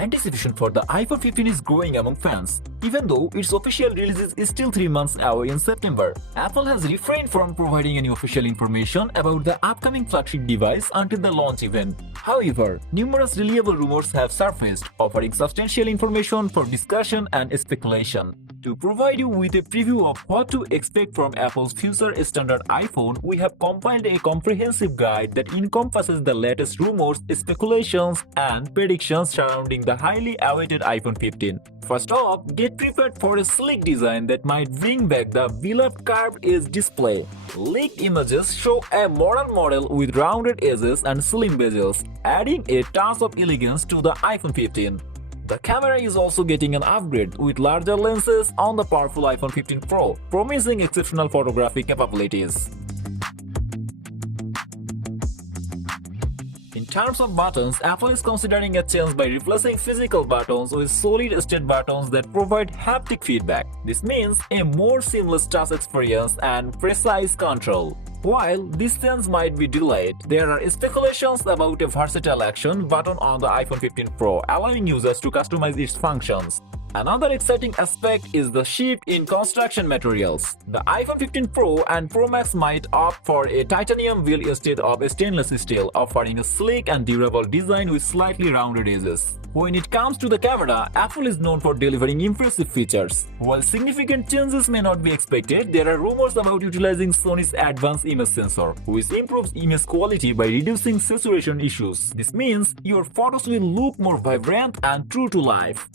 Anticipation for the iPhone 15 is growing among fans. Even though its official release is still 3 months away in September, Apple has refrained from providing any official information about the upcoming flagship device until the launch event. However, numerous reliable rumors have surfaced, offering substantial information for discussion and speculation. To provide you with a preview of what to expect from Apple's future standard iPhone, we have compiled a comprehensive guide that encompasses the latest rumors, speculations, and predictions surrounding the highly awaited iPhone 15. First off, get prepared for a sleek design that might bring back the beloved curved edge display. Leaked images show a modern model with rounded edges and slim bezels, adding a touch of elegance to the iPhone 15. The camera is also getting an upgrade with larger lenses on the powerful iPhone 15 Pro, promising exceptional photographic capabilities. In terms of buttons, Apple is considering a change by replacing physical buttons with solid-state buttons that provide haptic feedback. This means a more seamless touch experience and precise control. While this change might be delayed, there are speculations about a versatile action button on the iPhone 15 Pro, allowing users to customize its functions. Another exciting aspect is the shift in construction materials. The iPhone 15 Pro and Pro Max might opt for a titanium wheel instead of a stainless steel, offering a sleek and durable design with slightly rounded edges. When it comes to the camera, Apple is known for delivering impressive features. While significant changes may not be expected, there are rumors about utilizing Sony's advanced image sensor, which improves image quality by reducing saturation issues. This means your photos will look more vibrant and true to life.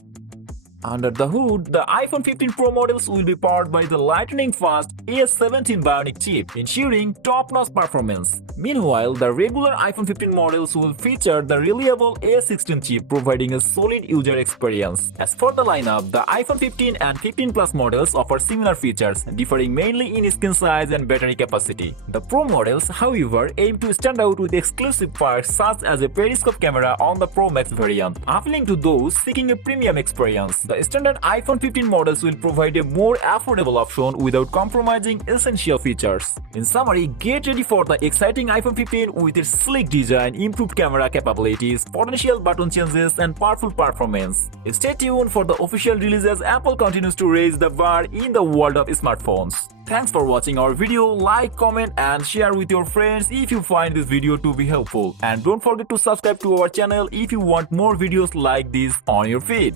Under the hood, the iPhone 15 Pro models will be powered by the lightning-fast A17 Bionic chip, ensuring top-notch performance. Meanwhile, the regular iPhone 15 models will feature the reliable A16 chip, providing a solid user experience. As for the lineup, the iPhone 15 and 15 Plus models offer similar features, differing mainly in screen size and battery capacity. The Pro models, however, aim to stand out with exclusive perks such as a periscope camera on the Pro Max variant, appealing to those seeking a premium experience. The standard iPhone 15 models will provide a more affordable option without compromising essential features. In summary, get ready for the exciting iPhone 15 with its sleek design, improved camera capabilities, potential button changes, and powerful performance. Stay tuned for the official release as Apple continues to raise the bar in the world of smartphones. Thanks for watching our video. Like, comment, and share with your friends if you find this video to be helpful. And don't forget to subscribe to our channel if you want more videos like this on your feed.